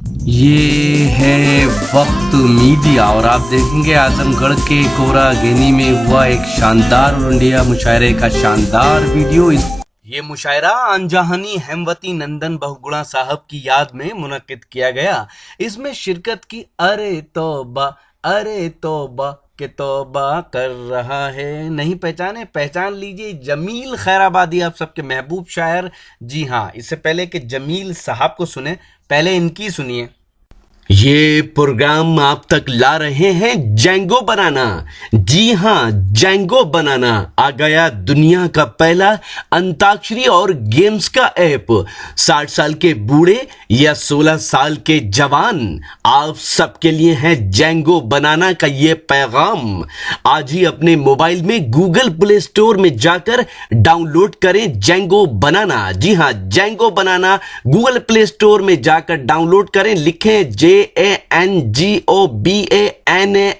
ये है वक्त मीडिया और आप देखेंगे आजमगढ़ के कोरागेनी में हुआ एक शानदार और इंडिया मुशायरे का शानदार वीडियो। ये मुशायरा अनजहानी हेमवती नंदन बहुगुणा साहब की याद में मुनक्किद किया गया। इसमें शिरकत की अरे तौबा के तौबा कर रहा है, नहीं पहचाने पहचान लीजिए जमील खैराबादी, आप सबके महबूब शायर। जी हाँ, इससे पहले कि जमील साहब को सुने पहले इनकी सुनिए। ये प्रोग्राम आप तक ला रहे हैं जैंगो बनाना। जी हाँ, जैंगो बनाना आ गया दुनिया का पहला अंताक्षरी और गेम्स का ऐप। 60 साल के बूढ़े या 16 साल के जवान, आप सबके लिए है जैंगो बनाना का ये पैगाम। आज ही अपने मोबाइल में गूगल प्ले स्टोर में जाकर डाउनलोड करें जैंगो बनाना। जी हाँ, जैंगो बनाना गूगल प्ले स्टोर में जाकर डाउनलोड करें, लिखें JANGOBANANA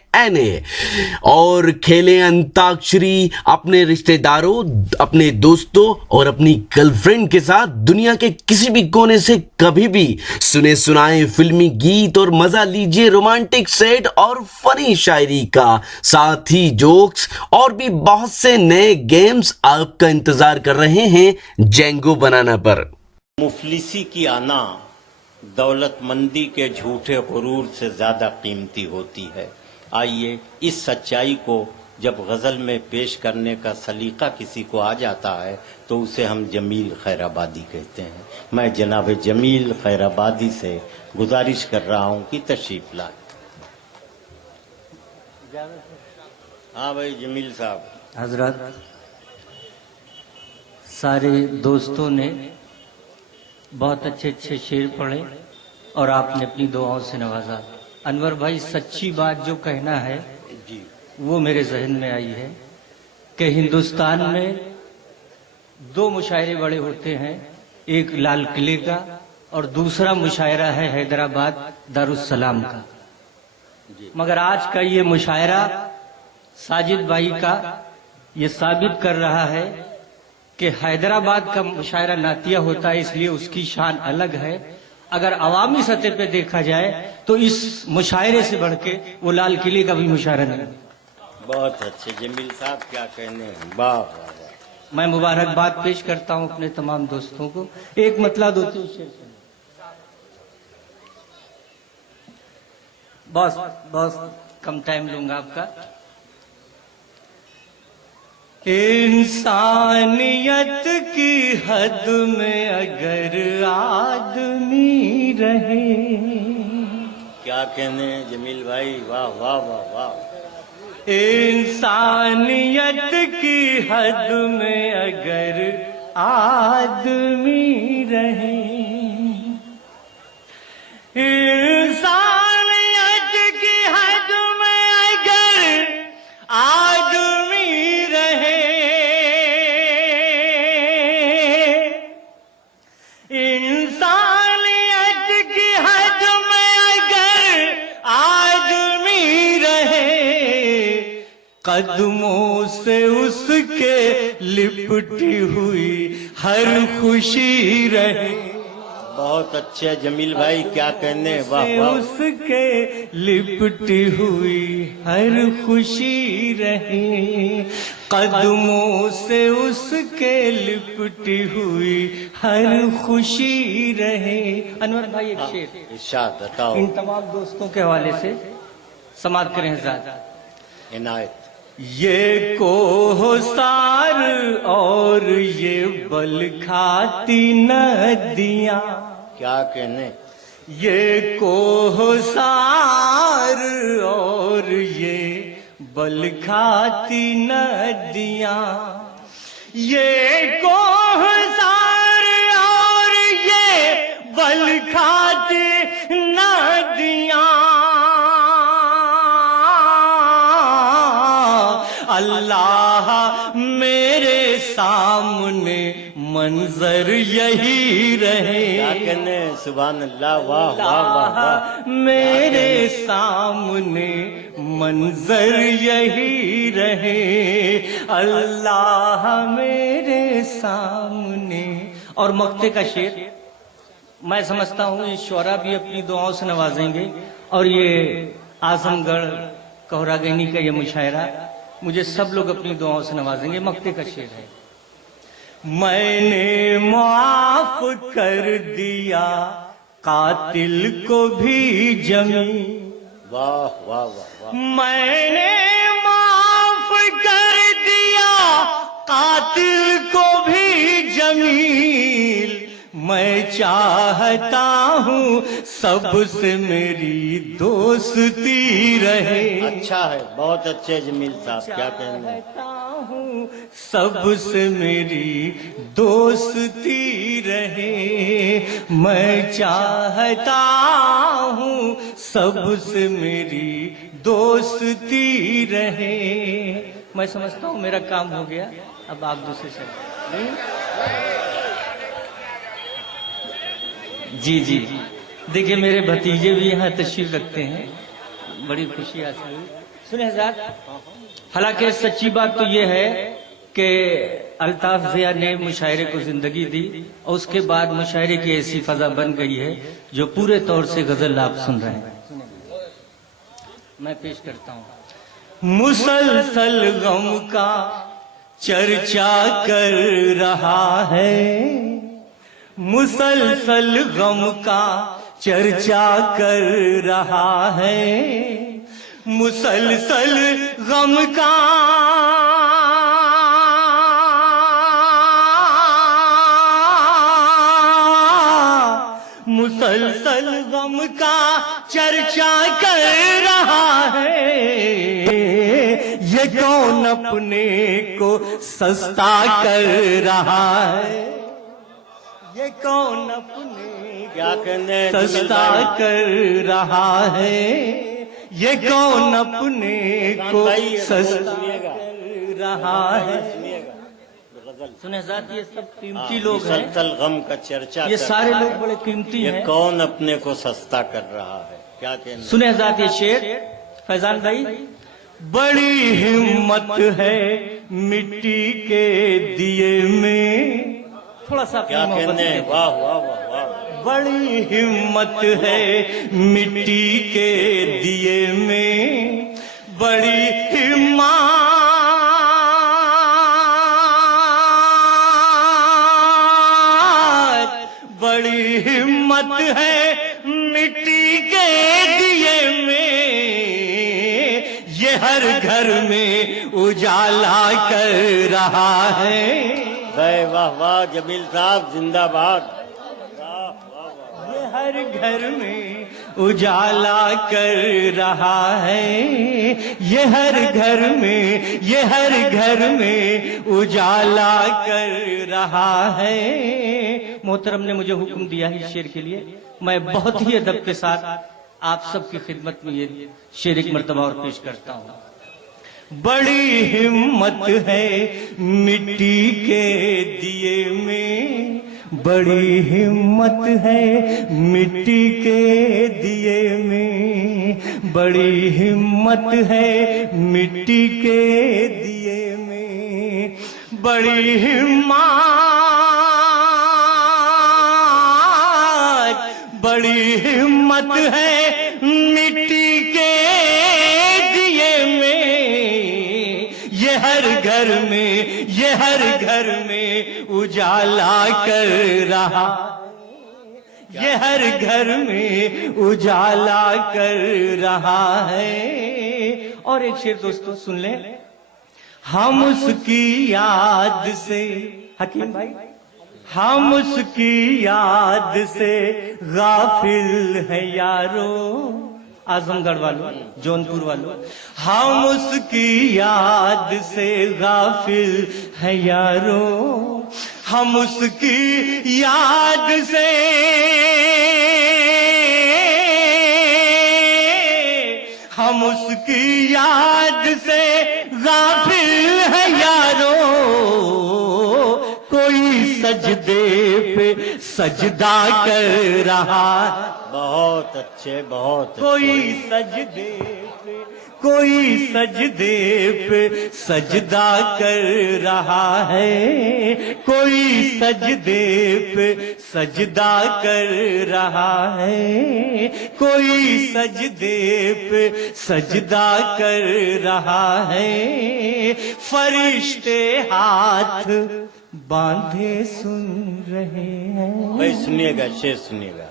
और खेलें अंताक्षरी अपने रिश्तेदारों, अपने दोस्तों और अपनी गर्लफ्रेंड के साथ दुनिया के किसी भी कोने से कभी भी। सुने सुनाए फिल्मी गीत और मजा लीजिए रोमांटिक सेट और फनी शायरी का, साथ ही जोक्स और भी बहुत से नए गेम्स आपका इंतजार कर रहे हैं जैंगो बनाना पर। मुफलिसी की आना दौलतमंदी के झूठे गुरूर से ज्यादा कीमती होती है। आइए इस सच्चाई को जब गजल में पेश करने का सलीका किसी को आ जाता है तो उसे हम जमील खैराबादी कहते हैं। मैं जनाब जमील खैराबादी से गुजारिश कर रहा हूं कि तशरीफ लाए। हाँ भाई जमील साहब। हजरत, सारे दोस्तों ने बहुत अच्छे अच्छे शेर पढ़े और आपने अपनी दुआओं से नवाजा। अनवर भाई, सच्ची बात जो कहना है वो मेरे जहन में आई है कि हिंदुस्तान में 2 मुशायरे बड़े होते हैं, एक लाल किले का और दूसरा मुशायरा है हैदराबाद दारुस्सलाम का। मगर आज का ये मुशायरा साजिद भाई का ये साबित कर रहा है कि हैदराबाद का मुशायरा नातिया होता है, इसलिए उसकी शान अलग है। अगर अवामी सतह पे देखा जाए तो इस मुशायरे से बढ़ के वो लाल किले का भी मुशायरा नहीं। बहुत अच्छे जमील साहब, क्या कहने हैं। वाह वाह वाह। मैं मुबारकबाद पेश करता हूं अपने तमाम दोस्तों को। एक मतला दो तीन शेर सुनो। बस कम टाइम लूंगा आपका। इंसानियत की हद में अगर आदमी रहे। क्या कहने हैं जमील भाई, वाह वाह वाह वाह। इंसानियत की हद में अगर आदमी रहे, इंसानियत की हद में अगर आदमी रहे, इंसानियत की हद में अगर आदमी रहे, कदमों से उसके लिपटी हुई हर खुशी रहे। बहुत अच्छे जमील भाई, क्या कहने, वाह वाह। उसके लिपटी हुई हर खुशी रहे, कदमों से उसके लिपटी हुई हर खुशी रहे। अनवर भाई एक शेर इरशाद बताओ। इन तमाम दोस्तों के हवाले से समाप्त करें हज़रात। इनायत। ये कोहसार और ये बल खाती नदियाँ, क्या कहने। ये कोहसार और ये बल खाती नदियाँ, ये कोहसार और ये बल खाती नदियाँ, अल्लाह मेरे सामने मंजर यही रहे। क्या कहने, सुभान अल्लाह, वाह वाह वाह वाह। मेरे सामने मंजर यही रहे, अल्लाह मेरे सामने। और मक्ते का शेर, मैं समझता हूँ ये शोरा भी अपनी दुआओं से नवाजेंगे और ये आजमगढ़ कोहरागैनी का ये मुशायरा मुझे सब लोग अपनी दुआओं से नवाजेंगे। मक्ते का शेर है। मैंने माफ कर दिया कातिल को भी जमी, वाह वाह वाह वाह। मैंने माफ कर दिया कातिल को भी जमील, मैं चाहता हूँ सबसे मेरी दोस्ती रहे। अच्छा है, बहुत अच्छे जमील साहब, क्या कहना है। चाहता हूँ सबसे मेरी दोस्ती रहे, मैं चाहता हूँ सबसे मेरी दोस्ती रहे। मैं समझता हूँ मेरा काम हो गया, अब आप दूसरे से। जी जी, देखिए मेरे भतीजे भी यहाँ तशरीफ रखते हैं, बड़ी खुशी हासिल हुई। सुने हज़रात, हालांकि सच्ची बात तो ये है कि अल्ताफ ज़िया ने मुशायरे को जिंदगी दी और उसके बाद मुशायरे की ऐसी फजा बन गई है जो पूरे तौर से गजल आप सुन रहे हैं। मैं पेश करता हूँ। मुसलसल गम का चर्चा कर रहा है, मुसलसल गम का चर्चा कर रहा है, मुसलसल गम का मुसलसल गम का चर्चा कर रहा है। ये कौन अपने को सस्ता कर रहा है, ये कौन अपने क्या कहने सस्ता कर रहा है, ये कौन अपने को सस्ता कर रहा है। सुने साथ, ये सब कीमती लोग हैं, मुसलसल गम का चर्चा ये कर सारे रहा लोग है। बड़े कीमती ये हैं। कौन अपने को सस्ता कर रहा है, क्या कहना। सुने साथ, ये शेर फैजान भाई, बड़ी हिम्मत है मिट्टी के दिए में, थोड़ा सा क्या अपनी मोहब्बत कहने। से। वाह वाह वाह वाह। बड़ी हिम्मत है मिट्टी के दिए में, बड़ी हिम्मत, बड़ी हिम्मत है मिट्टी के दिए में, ये हर घर में उजाला कर रहा है। वाह वाह जमील साहब, जिंदाबाद। ये हर घर में उजाला कर रहा है, ये हर घर में, ये हर घर में उजाला कर रहा है। मोहतरम ने मुझे हुक्म दिया है इस शेर के लिए, मैं बहुत ही अदब के साथ आप सबकी खिदमत में ये शेर एक मर्तबा और पेश करता हूँ। बड़ी हिम्मत है मिट्टी के दिए में, बड़ी हिम्मत है मिट्टी के दिए में, बड़ी हिम्मत है मिट्टी के दिए में, बड़ी हिम्मत, बड़ी हिम्मत है मिट्टी के दिए में, ये हर घर में, ये हर घर में उजाला कर रहा, ये हर घर में उजाला कर रहा है। और एक शेर दोस्तों सुन ले, हम उसकी याद से, हकीम भाई, हम उसकी याद से गाफिल है यारो, आजमगढ़ वालों, जौनपुर वालों, हम उसकी याद से गाफिल है यारो, हम उसकी याद से, हम उसकी याद से गाफिल है यारो, कोई सजदे पे सजदा कर रहा, बहुत अच्छे, बहुत अच्छे। कोई सजदे पे کوئی سجدے پہ سجدہ کر رہا ہے، کوئی سجدے پہ سجدہ کر رہا ہے، کوئی سجدے پہ سجدہ کر رہا ہے، فرشتے ہاتھ باندھے سن رہے ہیں. بھائی سنیے گا، شعر سنیے گا.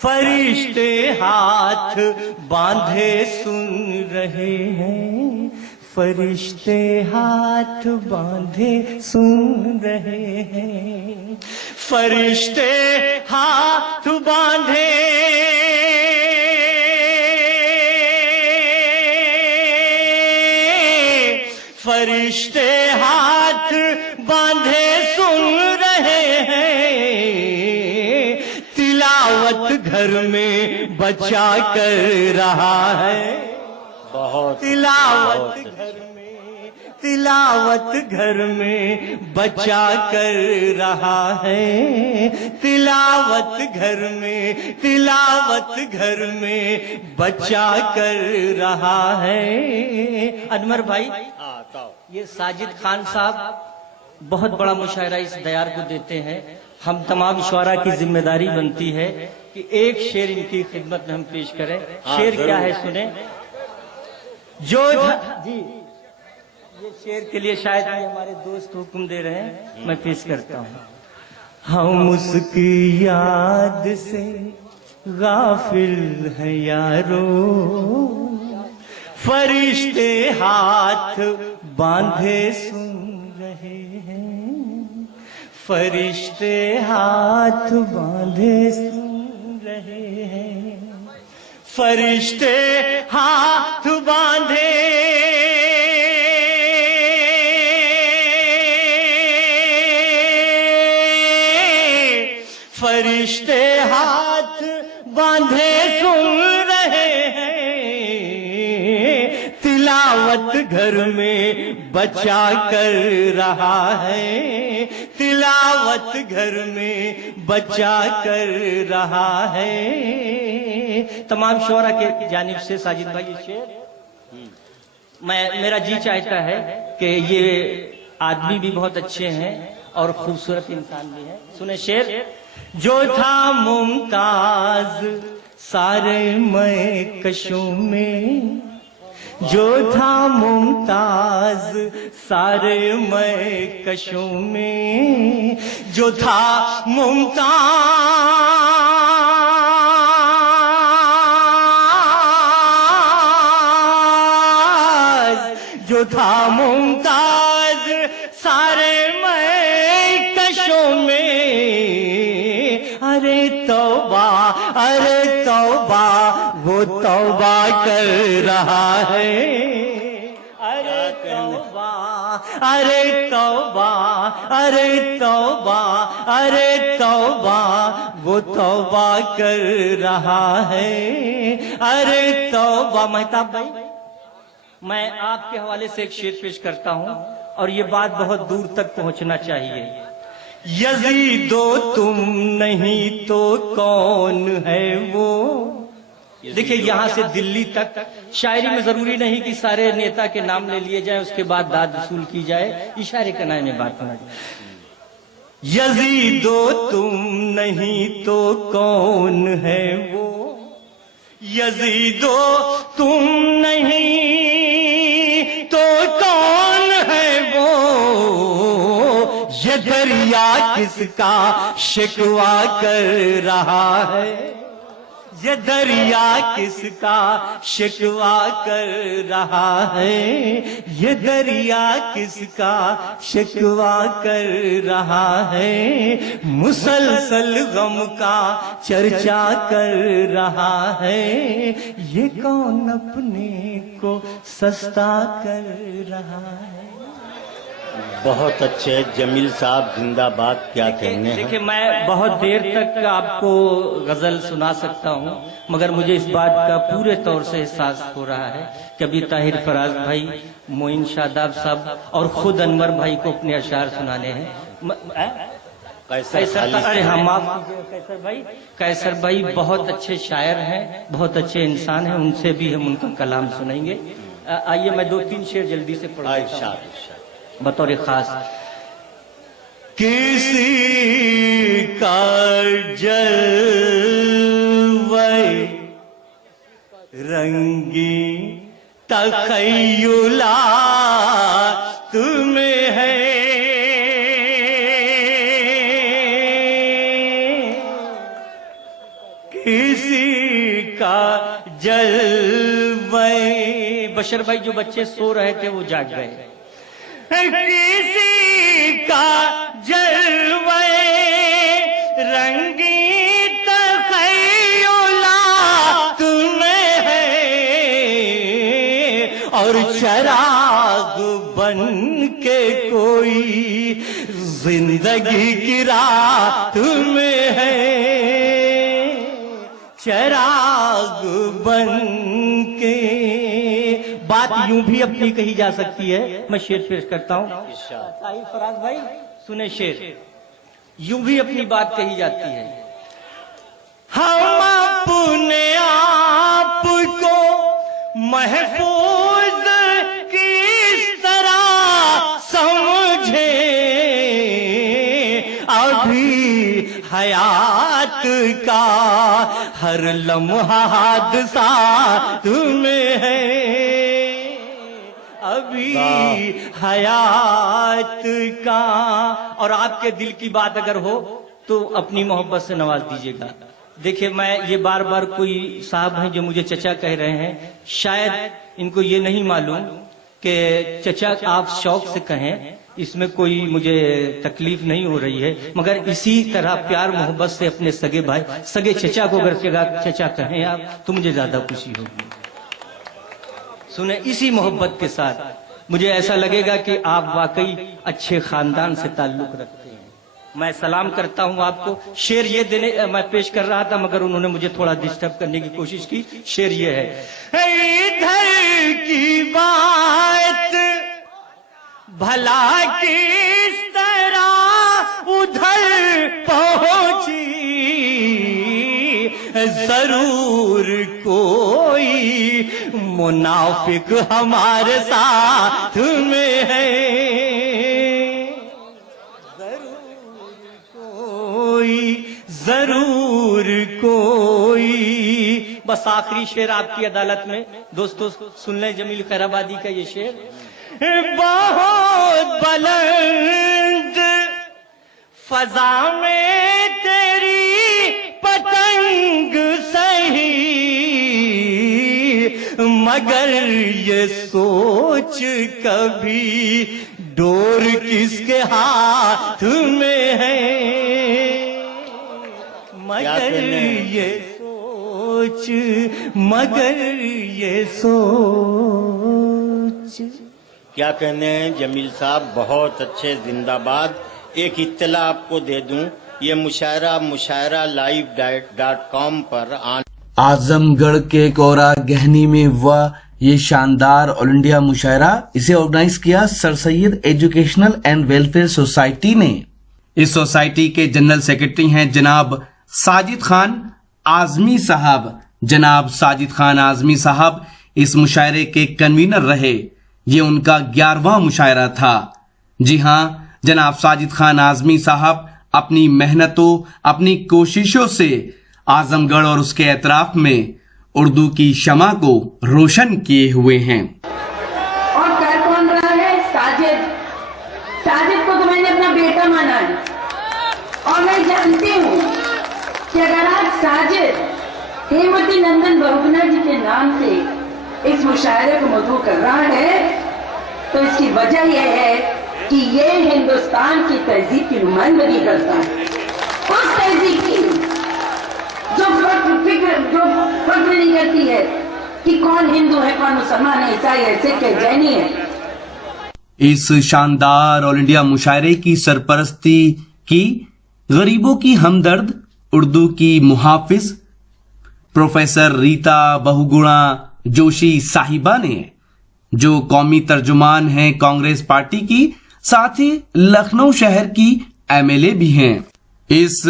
فرشتے ہاتھ باندھے سن رہے ہیں، فرشتے ہاتھ باندھے سن رہے ہیں، فرشتے ہاتھ باندھے فرشتے ہاتھ باندھے سن رہے ہیں، تلاوت گھر میں بچا کر رہا ہے. بہت تلاوت گھر میں، تلاوت گھر میں بچا کر رہا ہے، تلاوت گھر میں، تلاوت گھر میں بچا کر رہا ہے. انور بھائی، یہ ساجد خان صاحب بہت بڑا مشاعرہ اس دیار کو دیتے ہیں. ہم تمام شعراء کی ذمہ داری بنتی ہے کہ ایک شعر ان کی خدمت میں ہم پیش کریں. شعر کیا ہے سنیں. جو جی یہ شعر کے لیے شاید ہمارے دوست حکم دے رہے ہیں، میں پیش کرتا ہوں. ہم اس کی یاد سے غافل ہیں یارو، فرشتے ہاتھ باندھے سن رہے ہیں، فرشتے ہاتھ باندھے سن رہے ہیں، فرشتے ہاتھ باندھے فرشتے ہاتھ باندھے سن رہے ہیں، تلاوت گھر میں بچا کر رہا ہے، تلاوت گھر میں بچا کر رہا ہے. تمام شعراء کے جانب سے ساجد بھائی یہ شعر میرا جی چاہتا ہے کہ یہ آدمی بھی بہت اچھے ہیں اور خوبصورت انسان بھی ہے. سنیں شعر. جو تھا ممتاز سارے میں کشوں میں، جو تھا ممتاز سارے میں کشوں میں، جو تھا ممتاز جو تھا ممتاز سارے میں کشوں میں، ارے توبہ ارے توبہ وہ توبہ کر رہا ہے، ارے توبہ ارے توبہ ارے توبہ ارے توبہ وہ توبہ کر رہا ہے، ارے توبہ. مہتاب بھائی، میں آپ کے حوالے سے ایک شعر پیش کرتا ہوں اور یہ بات بہت دور تک پہنچنا چاہیے. یزیدو تم نہیں تو کون ہے وہ. دیکھیں یہاں سے دلی تک شاعری میں ضروری نہیں کہ سارے نیتا کے نام لے لیے جائیں اس کے بعد داد وصول کی جائے، اشارے کنائے میں بات ہونا چاہیے. یزیدو تم نہیں تو کون ہے وہ، یزیدو تم نہیں تو کون ہے وہ، یہ دریا کس کا شکوا کر رہا ہے، یہ دریا کس کا شکوا کر رہا ہے، یہ دریا کس کا شکوا کر رہا ہے، مسلسل غم کا چرچا کر رہا ہے، یہ کون اپنے کو سستا کر رہا ہے. بہت اچھے جمیل صاحب، زندہ باد. کیا کہنے ہیں. دیکھیں میں بہت دیر تک آپ کو غزل سنا سکتا ہوں، مگر مجھے اس بات کا پورے طور سے احساس ہو رہا ہے کہ ابھی طاہر فراز بھائی، معین شاداب صاحب اور خود انور بھائی کو اپنے اشعار سنانے ہیں. قیصر بھائی بہت اچھے شاعر ہیں، بہت اچھے انسان ہیں، ان سے بھی ہم ان کا کلام سنیں گے. आइए मैं 2-3 शेर जल्दी से पढ़ देता हूं इरशाद इरशाद। बतौर खास। किसी का जलवे रंगी तखय्युला तुम्हें है, किसी का जलवे। बशर भाई जो बच्चे सो रहे थे वो जाग गए। किसी का जलवे रंगी तखय्युला तुम्हें है, और चराग बन के कोई जिंदगी की राह तुम्हें है, चराग बन के। बात यूं भी अपनी कही जा सकती है। मैं शेर पेश करता हूं। ताहिर फराज भाई सुने शेर। यूं भी अपनी बात कही जाती है। हम अपने आप को महफूज किस तरह समझे, अभी हयात का हर लम्हा हादसा तुम्हें है, अभी हयात का। और आपके दिल की बात अगर हो तो अपनी मोहब्बत से नवाज दीजिएगा। देखिए मैं ये बार बार, कोई साहब हैं जो मुझे चचा कह रहे हैं, शायद इनको ये नहीं मालूम कि चचा आप शौक से कहें, इसमें कोई मुझे तकलीफ नहीं हो रही है, मगर इसी तरह प्यार मोहब्बत से अपने सगे भाई, सगे चचा को अगर चचा कहें आप तो मुझे ज्यादा खुशी होगी। सुने, इसी मोहब्बत के साथ मुझे ऐसा लगेगा कि आप वाकई अच्छे खानदान से ताल्लुक रखते हैं। मैं सलाम करता हूं आपको। शेर ये देने मैं पेश कर रहा था मगर उन्होंने मुझे थोड़ा डिस्टर्ब करने की कोशिश की। शेर ये है, इधर की बात भला किस तरह उधर पहुंची, जरूर कोई मुनाफिक हमारे साथ में है, जरूर कोई। बस आखिरी शेर आपकी अदालत में दोस्तों सुन लें, जमील खैराबादी का ये शेर। बहुत बुलंद फजा में तेरी पतंग सही, मगर ये सोच कभी डोर किसके हाथ में है, मगर ये सोच, मगर ये सोच। क्या कहने हैं जमील साहब, बहुत अच्छे, जिंदाबाद। एक इत्तला आपको दे दूं, ये मुशायरा live.com पर आजमगढ़ के कोरा गहनी में हुआ ये शानदार ऑल इंडिया मुशायरा, इसे ऑर्गेनाइज किया sir Syed educational and welfare society ने। इस सोसाइटी के जनरल सेक्रेटरी हैं जनाब साजिद खान आजमी साहब। जनाब साजिद खान आजमी साहब इस मुशायरे के कन्वीनर रहे। ये उनका 11वां मुशायरा था। जी हां, जनाब साजिद खान आजमी साहब अपनी मेहनतों, अपनी कोशिशों से आजमगढ़ और उसके एतराफ में उर्दू की शमा को रोशन किए हुए हैं। और कर कौन रहा है? साजिद। साजिद को तो मैंने अपना बेटा माना है और मैं जानती हूँ कि अगर आज साजिद हेमवती नंदन बहुगुणा जी के नाम से इस मुशायरे को मधु कर रहा है तो इसकी वजह यह है कि ये हिंदुस्तान की तहजीब की नुमाइंदगी करता है, उस तहजीब की जो फर्क नहीं करती है कि कौन हिंदू है, कौन मुसलमान है, ईसाई है, सिख है, जैनी है। इस शानदार ऑल इंडिया मुशायरे की सरपरस्ती की गरीबों की हमदर्द उर्दू की मुहाफिज प्रोफेसर रीता बहुगुणा जोशी साहिबा ने, जो कौमी तर्जुमान हैं कांग्रेस पार्टी की, साथ ही लखनऊ शहर की एमएलए भी हैं। इस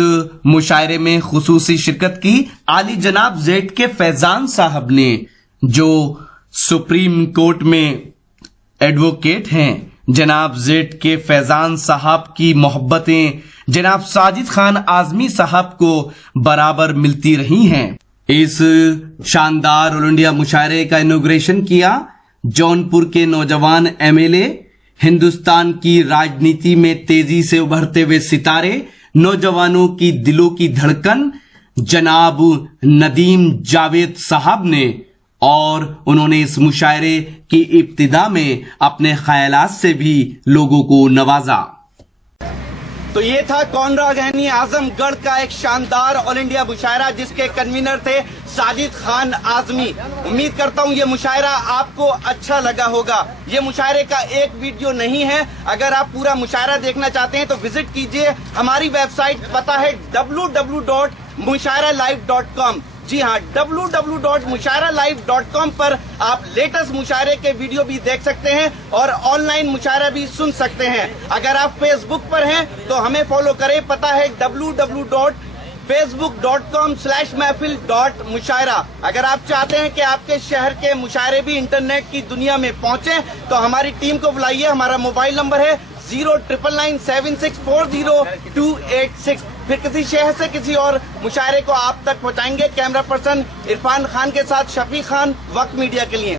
मुशायरे में खुसूसी शिरकत की आली जनाब जेड के फैजान साहब ने, जो सुप्रीम कोर्ट में एडवोकेट हैं जनाब जेड के फैजान साहब की मोहब्बतें जनाब साजिद खान आजमी साहब को बराबर मिलती रही हैं। इस शानदार ऑल इंडिया मुशायरे का इनॉग्रेशन किया जौनपुर के नौजवान एमएलए, हिंदुस्तान की राजनीति में तेजी से उभरते हुए सितारे, नौजवानों की दिलों की धड़कन जनाब नदीम जावेद साहब ने, और उन्होंने इस मुशायरे की इब्तिदा में अपने ख्यालात से भी लोगों को नवाजा। तो ये था कोनरा गहनी आजमगढ़ का एक शानदार ऑल इंडिया मुशायरा जिसके कन्वीनर थे साजिद खान आजमी। उम्मीद करता हूँ ये मुशायरा आपको अच्छा लगा होगा। ये मुशायरे का एक वीडियो नहीं है, अगर आप पूरा मुशायरा देखना चाहते हैं तो विजिट कीजिए हमारी वेबसाइट, पता है www.mushairalive.com। जी हाँ, www.mushairalive.com पर आप लेटेस्ट मुशायरे के वीडियो भी देख सकते हैं और ऑनलाइन मुशायरा भी सुन सकते हैं। अगर आप फेसबुक पर हैं तो हमें फॉलो करें, पता है www.facebook.com/महफिल.मुशायरा। अगर आप चाहते हैं कि आपके शहर के मुशायरे भी इंटरनेट की दुनिया में पहुंचे तो हमारी टीम को बुलाइए। हमारा मोबाइल नंबर है 09997640286। फिर किसी शहर से किसी और मुशायरे को आप तक पहुंचाएंगे। कैमरा पर्सन इरफान खान के साथ शफी खान, वक्त मीडिया के लिए।